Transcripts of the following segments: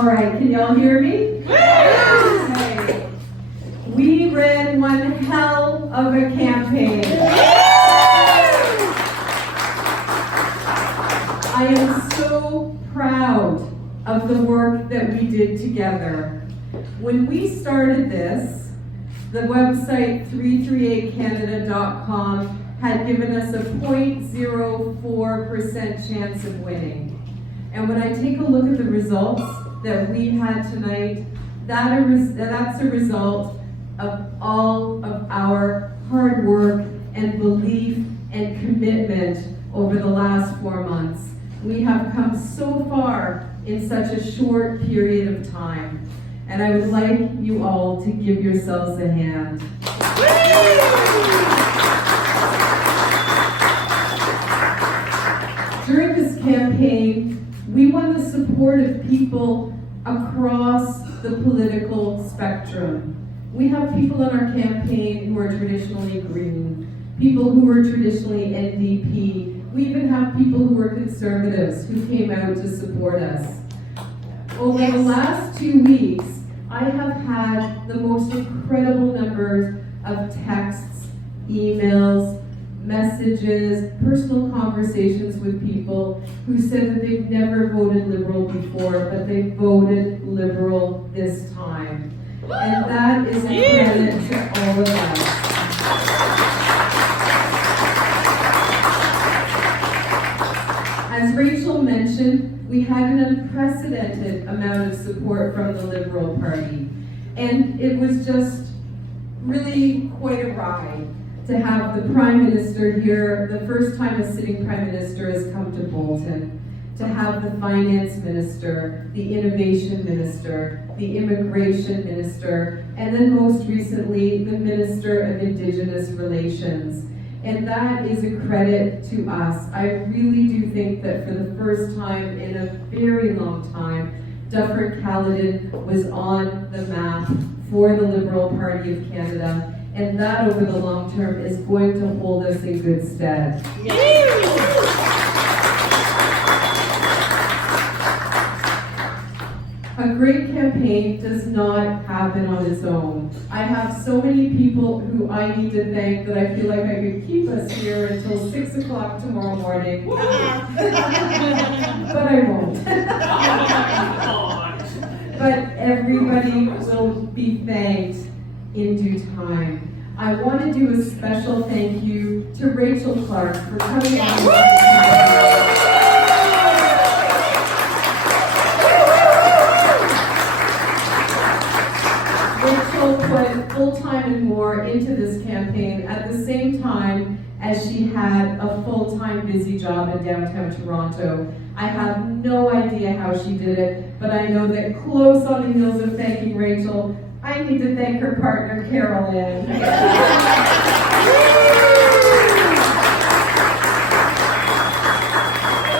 All right, can y'all hear me? Okay. We ran one hell of a campaign. I am so proud of the work that we did together. When we started this, the website 338canada.com had given us a 0.04% chance of winning. And when I take a look at the results that we had tonight, that's a result of all of our hard work and belief and commitment over the last 4 months. We have come so far in such a short period of time. And I would like you all to give yourselves a hand. During this campaign, we won the support of people across the political spectrum. We have people on our campaign who are traditionally Green, people who are traditionally NDP. We even have people who are conservatives who came out to support us. Over the last 2 weeks, I have had the most incredible numbers of texts, emails, messages, personal conversations with people who said that they've never voted Liberal before, but they voted Liberal this time. And that is a credit to all of us. As Rachel mentioned, we had an unprecedented amount of support from the Liberal Party. And it was just really quite a ride to have the Prime Minister here, the first time a sitting Prime Minister has come to Bolton, to have the Finance Minister, the Innovation Minister, the Immigration Minister, and then most recently, the Minister of Indigenous Relations. And that is a credit to us. I really do think that for the first time in a very long time, Dufferin-Caledon was on the map for the Liberal Party of Canada, and that over the long term is going to hold us in good stead. A great campaign does not happen on its own. I have so many people who I need to thank that I feel like I could keep us here until 6 o'clock tomorrow morning. But I won't. But everybody will be thanked in due time. I want to do a special thank you to Rachel Clark for coming on. Rachel put full time and more into this campaign at the same time as she had a full-time busy job in downtown Toronto. I have no idea how she did it, but I know that close on the heels of thanking Rachel, I need to thank her partner, Carol Ann.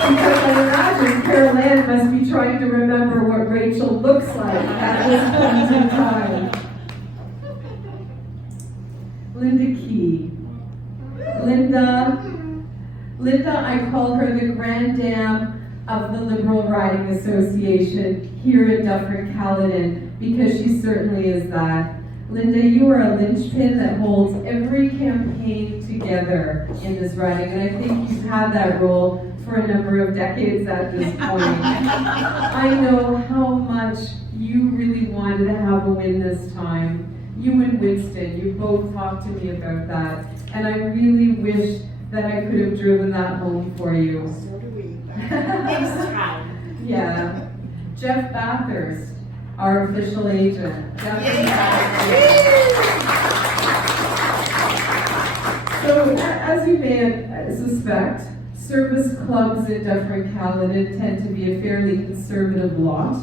Because I imagine Carol Ann must be trying to remember what Rachel looks like at this point in time. Linda Key. Linda, I call her the Grand Dame of the Liberal Riding Association here in Dufferin-Caledon, because she certainly is that. Linda, you are a linchpin that holds every campaign together in this riding, and I think you've had that role for a number of decades at this point. I know how much you really wanted to have a win this time. You and Winston, you both talked to me about that, and I really wish that I could have driven that home for you. So do we. Next time. Yeah. Jeff Bathurst, our official agent. So, as you may suspect, service clubs in Dufferin-Caledon tend to be a fairly conservative lot.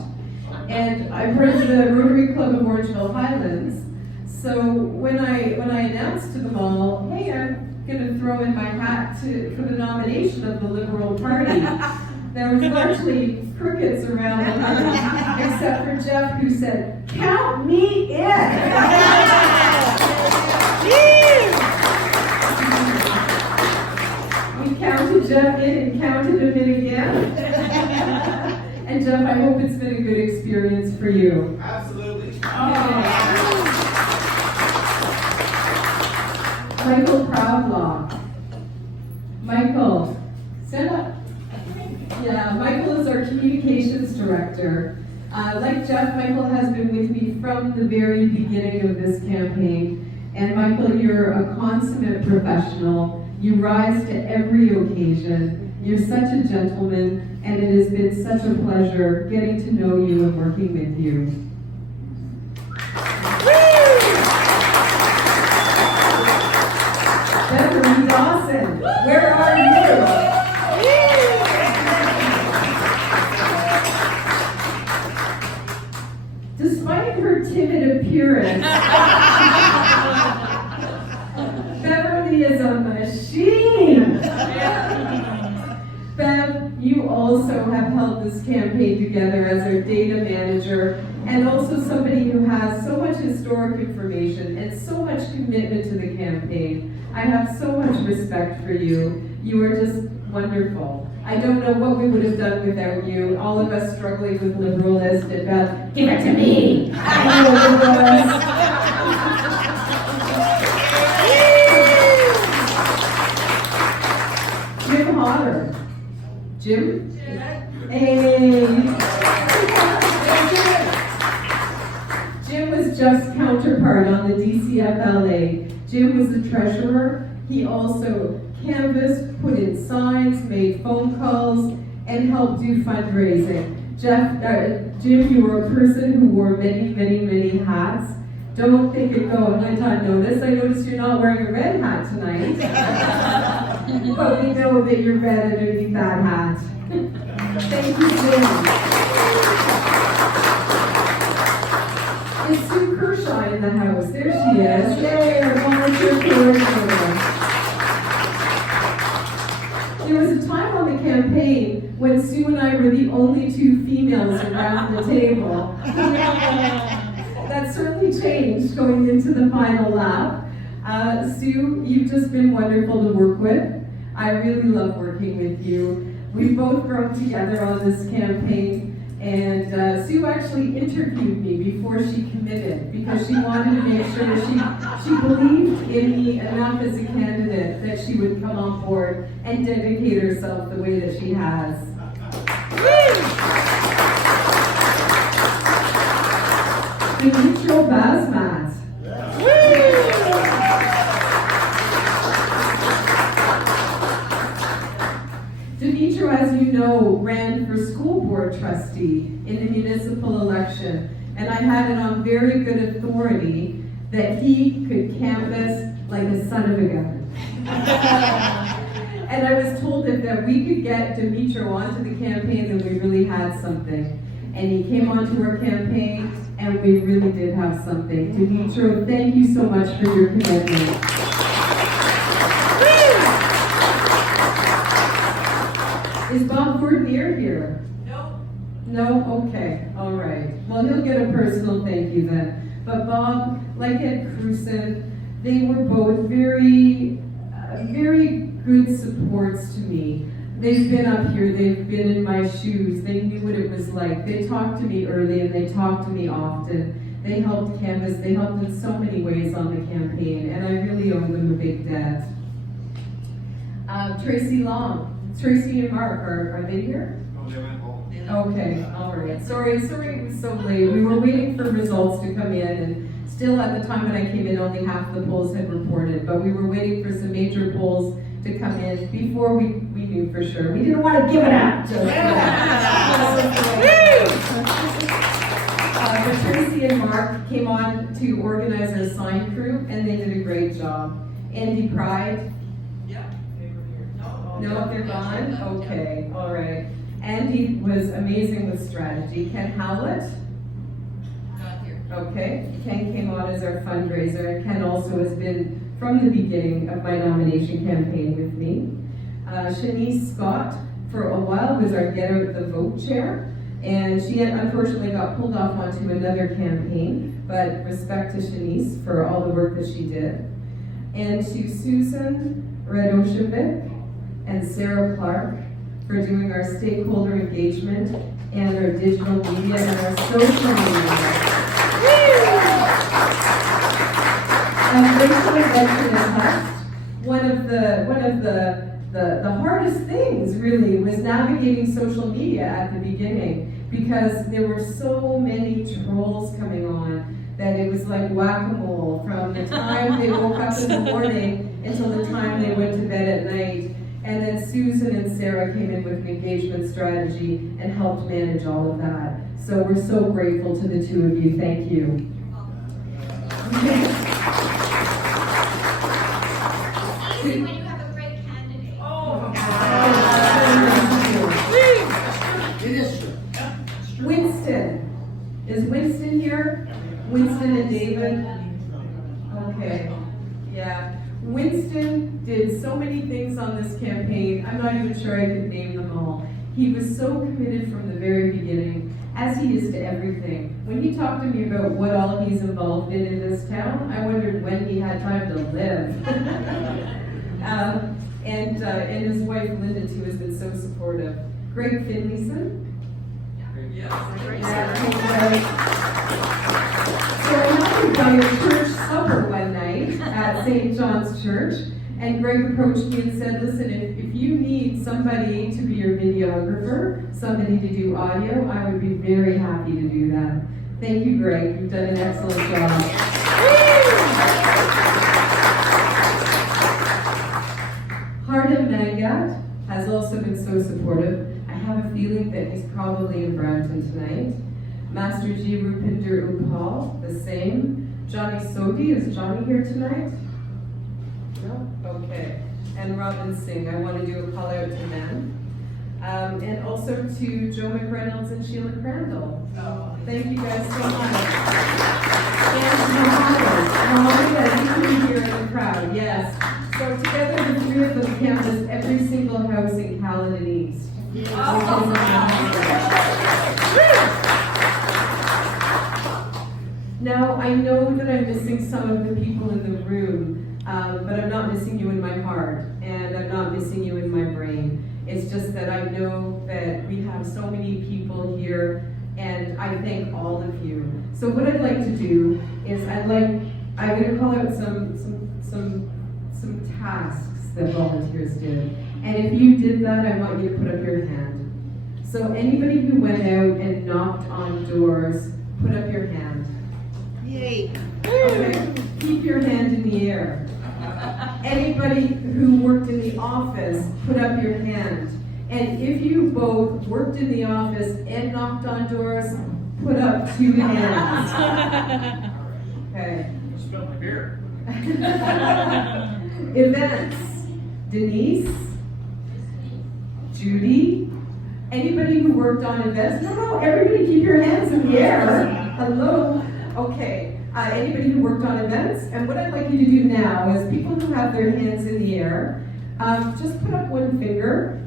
And I run the Rotary Club of Orangeville Highlands. So when I announced to them all, hey, I'm going to throw in my hat for the nomination of the Liberal Party, there was largely crickets around the room, except for Jeff, who said, "Count me in." We counted Jeff in and counted him in again. And Jeff, I hope it's been a good experience for you. Absolutely. Michael Proudlaw. Michael, stand up. Yeah, Michael is our communications director. Like Jeff, Michael has been with me from the very beginning of this campaign. And Michael, you're a consummate professional. You rise to every occasion. You're such a gentleman, and it has been such a pleasure getting to know you and working with you. Beverly Dawson, where are you? Despite her timid appearance, Beverly is a machine. Bev, you also have held this campaign together as our data manager and also somebody who has so much historic information and so much commitment to the campaign. I have so much respect for you. You are just wonderful. I don't know what we would have done without you. All of us struggling with liberalist and Beth, give it to me. Jim Hodder. Jim? Hey. Jim was Jeff's counterpart on the DCFLA. Jim was the treasurer. He also canvassed, put in signs, made phone calls, and helped do fundraising. Jim, you were a person who wore many, many, many hats. Don't think it went unnoticed. I noticed you're not wearing a red hat tonight. But we know that you're red underneath that hat. Thank you, Jim. Is Sue Kershaw in the house? There she is. Yay, our volunteer coordinator. There was a time on the campaign when Sue and I were the only two females around the table. That certainly changed going into the final lap. Sue, you've just been wonderful to work with. I really love working with you. We both grown together on this campaign, and Sue actually interviewed me before she committed because she wanted to make sure she believed in me enough as a candidate that she would come on board and dedicate herself the way that she has. Demetrio Basmat. Demetrio, as you know, ran for school board trustee in the municipal election, and I had it on very good authority that he could canvass like a son of a gun. And I was told that we could get Demetrio onto the campaign, that we really had something. And he came onto our campaign, and we really did have something. Demetrio, thank you so much for your commitment. Is Bob Fournier here? No. No? Okay. All right. Well, he'll get a personal thank you then. But Bob, like Ed Cruson, they were both very good supports to me. They've been up here, they've been in my shoes, they knew what it was like. They talked to me early and they talked to me often. They helped canvass, they helped in so many ways on the campaign, and I really owe them a big debt. Tracy Long. Tracy and Mark, are they here? Oh, they went home. Okay, all right. Sorry it was so late. We were waiting for results to come in, and still at the time when I came in, only half the polls had reported, but we were waiting for some major polls to come in before we knew for sure. We didn't want to give it up just but Tracy and Mark came on to organize our sign crew, and they did a great job. Andy Pride. No, they're gone? Okay, all right. Andy was amazing with strategy. Ken Howlett? Not here. Okay, Ken came on as our fundraiser, and Ken also has been from the beginning of my nomination campaign with me. Shanice Scott, for a while, was our Get Out the Vote chair, and she unfortunately got pulled off onto another campaign, but respect to Shanice for all the work that she did. And to Susan Radoshevic and Sarah Clark for doing our stakeholder engagement and our digital media and our social media. Racial invention and test. One of the hardest things really was navigating social media at the beginning, because there were so many trolls coming on that it was like whack-a-mole from the time they woke up in the morning until the time they went to bed at night. And then Susan and Sarah came in with an engagement strategy and helped manage all of that. So we're so grateful to the two of you. Thank you. Easy when you have a great candidate. Winston. Is Winston here? Winston and David? Okay. Yeah. Winston did so many things on this campaign, I'm not even sure I could name them all. He was so committed from the very beginning, as he is to everything. When he talked to me about what all he's involved in this town, I wondered when he had time to live. And his wife Linda too has been so supportive. Greg Finlayson. So I happened by a church supper one night at St. John's Church, and Greg approached me and said, listen, if you need somebody to be your videographer, somebody to do audio, I would be very happy to do that. Thank you, Greg. You've done an excellent job. Hardin Mangat has also been so supportive. I have a feeling that he's probably in Brampton tonight. Master G. Rupinder Upal, the same. Johnny Sodi, is Johnny here tonight? No? Okay. And Robin Singh, I want to do a call out to them. And also to Joe McReynolds and Sheila Crandall. Thank you guys so much. And Mohammed, I think you're here in the crowd, yes. So together the three of them canvassed every single house in Caledon East. Now, I know that I'm missing some of the people in the room, but I'm not missing you in my heart, and I'm not missing you in my brain. It's just that I know that we have so many people here, and I thank all of you. So what I'd like to do is I'm going to call out some tasks that volunteers did. And if you did that, I want you to put up your hand. So anybody who went out and knocked on doors, put up your hand. Yay. Okay, keep your hand in the air. Anybody who worked in the office, put up your hand. And if you both worked in the office and knocked on doors, put up 2 hands. Okay. Spill my beer. Events. Denise? Judy? Anybody who worked on events? No, everybody keep your hands in the air. Hello? Okay. Anybody who worked on events? And what I'd like you to do now is people who have their hands in the air, just put up 1 finger.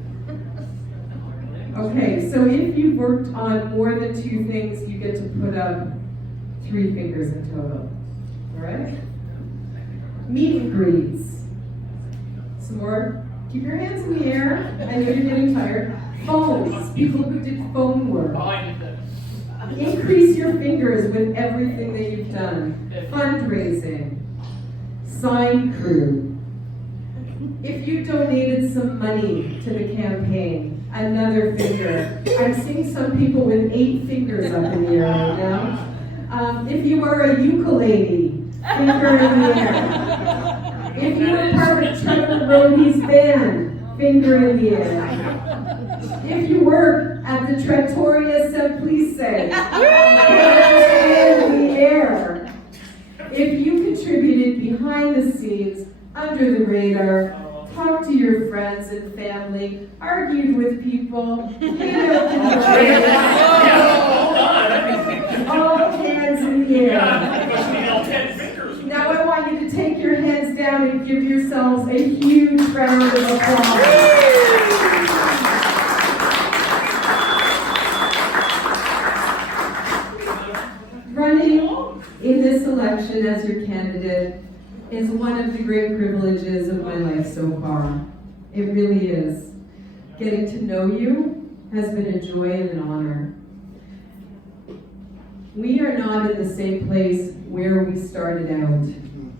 Okay, so if you've worked on more than 2 things, you get to put up 3 fingers in total. All right? Meet and greets. Some more. Keep your hands in the air. I know you're getting tired. Phones. People who did phone work. Increase your fingers with everything that you've done. Fundraising. Sign crew. If you donated some money to the campaign, another finger. I'm seeing some people with 8 fingers up in the air right now. If you are a ukulele, finger in the air. If you were part of Trevor Rody's band, finger in the air. If you work at the Trattoria Semplice, hand in the air. If you contributed behind the scenes, under the radar, talked to your friends and family, argued with people, all hands in the air. Now I want you to take your hands down and give yourselves a huge round of applause. Running in this election as your candidate is one of the great privileges of my life so far. It really is. Getting to know you, has been a joy and an honor. We are not in the same place where we started out,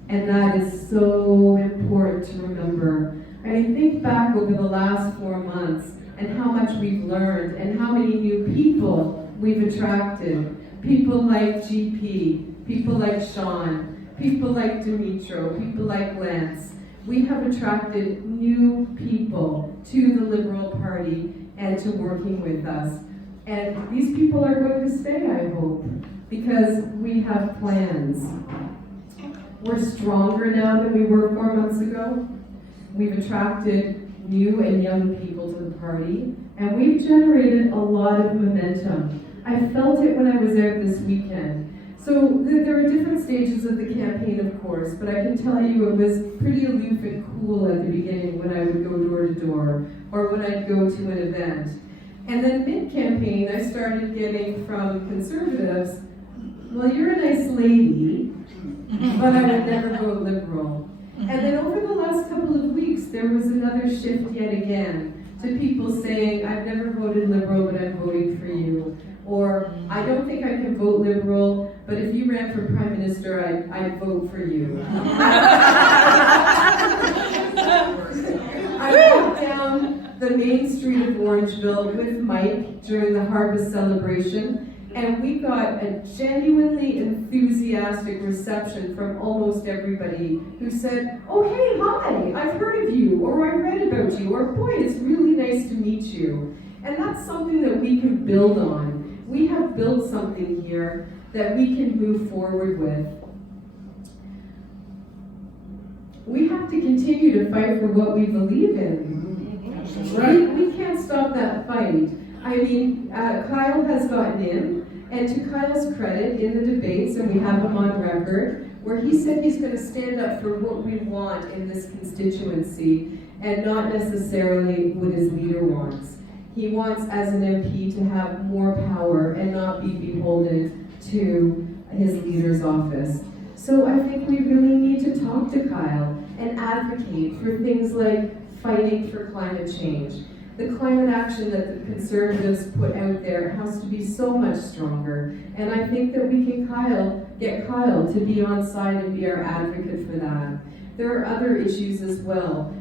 and that is so important to remember. I mean, think back over the last 4 months and how much we've learned and how many new people we've attracted. People like GP, people like Sean, people like Dimitro, people like Lance. We have attracted new people to the Liberal Party and to working with us. And these people are going to stay, I hope, because we have plans. We're stronger now than we were 4 months ago. We've attracted new and young people to the party, and we've generated a lot of momentum. I felt it when I was out this weekend. So there are different stages of the campaign, of course, but I can tell you it was pretty aloof and cool at the beginning when I would go door to door or when I'd go to an event. And then mid-campaign, I started getting from conservatives, well, you're a nice lady, but I would never vote Liberal. And then over the last couple of weeks, there was another shift yet again to people saying, I've never voted Liberal, but I'm voting for you. Or, I don't think I can vote Liberal, but if you ran for Prime Minister, I'd vote for you. I walked down the main street of Orangeville with Mike during the harvest celebration, and we got a genuinely enthusiastic reception from almost everybody who said, oh hey, hi, I've heard of you, or I read about you, or boy, it's really nice to meet you. And that's something that we can build on. We have built something here that we can move forward with. We have to continue to fight for what we believe in. We can't stop that fight. I mean, Kyle has gotten in, and to Kyle's credit, in the debates, and we have him on record, where he said he's going to stand up for what we want in this constituency, and not necessarily what his leader wants. He wants, as an MP, to have more power and not be beholden to his leader's office. So I think we really need to talk to Kyle and advocate for things like fighting for climate change. The climate action that the Conservatives put out there has to be so much stronger. And I think that we can get Kyle to be on side and be our advocate for that. There are other issues as well.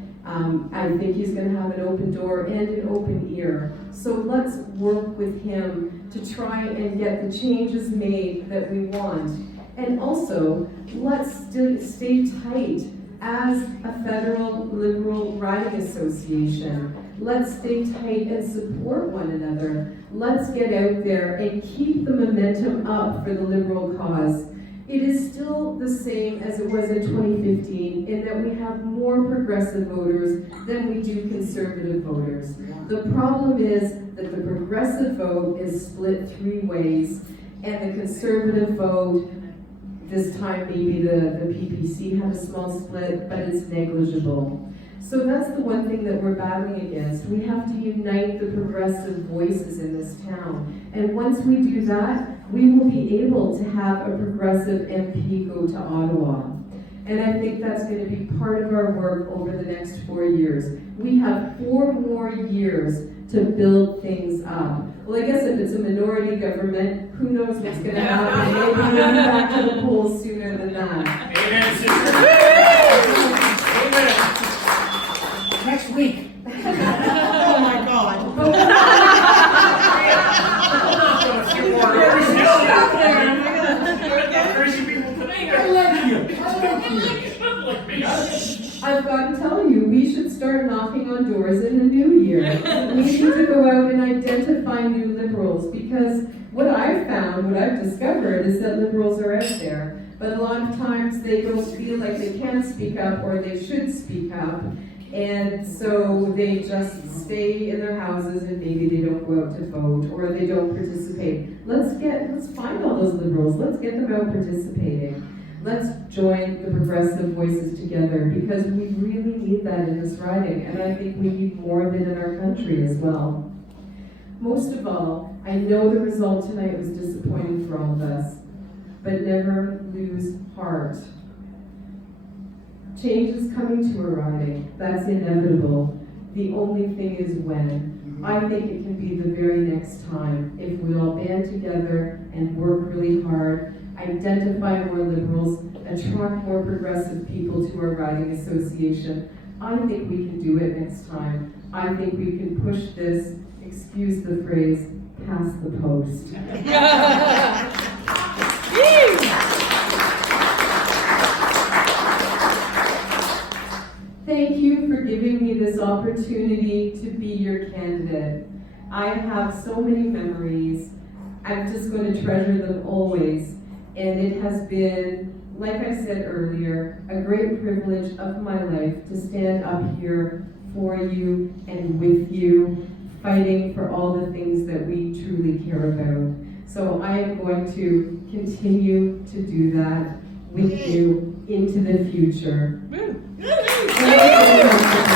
I think he's going to have an open door and an open ear. So let's work with him to try and get the changes made that we want. And also, let's stay tight as a federal Liberal riding association. Let's stay tight and support one another. Let's get out there and keep the momentum up for the Liberal cause. It is still the same as it was in 2015 in that we have more progressive voters than we do conservative voters. The problem is that the progressive vote is split 3 ways, and the conservative vote, this time maybe the PPC had a small split, but it's negligible. So that's the one thing that we're battling against. We have to unite the progressive voices in this town. And once we do that, we will be able to have a progressive MP go to Ottawa. And I think that's going to be part of our work over the next 4 years. We have 4 more years to build things up. Well, I guess if it's a minority government, who knows what's going to happen? Maybe we'll be back to the polls sooner than that. Amen, sister. Amen. Next week. Oh my God. I've got to tell you, we should start knocking on doors in the new year. We need to go out and identify new Liberals, because what I've found, what I've discovered, is that Liberals are out there. But a lot of times they don't feel like they can speak up or they should speak up. And so they just stay in their houses and maybe they don't go out to vote or they don't participate. Let's find all those Liberals. Let's get them out participating. Let's join the progressive voices together, because we really need that in this riding, and I think we need more of it in our country as well. Most of all, I know the result tonight was disappointing for all of us, but never lose heart. Change is coming to a riding. That's inevitable. The only thing is when. I think it can be the very next time if we all band together and work really hard, identify more liberals, attract more progressive people to our riding association. I think we can do it next time. I think we can push this, excuse the phrase, past the post. Thank you for giving me this opportunity to be your candidate. I have so many memories. I'm just going to treasure them always. And it has been, like I said earlier, a great privilege of my life to stand up here for you and with you, fighting for all the things that we truly care about. So I am going to continue to do that with you into the future. Thank you.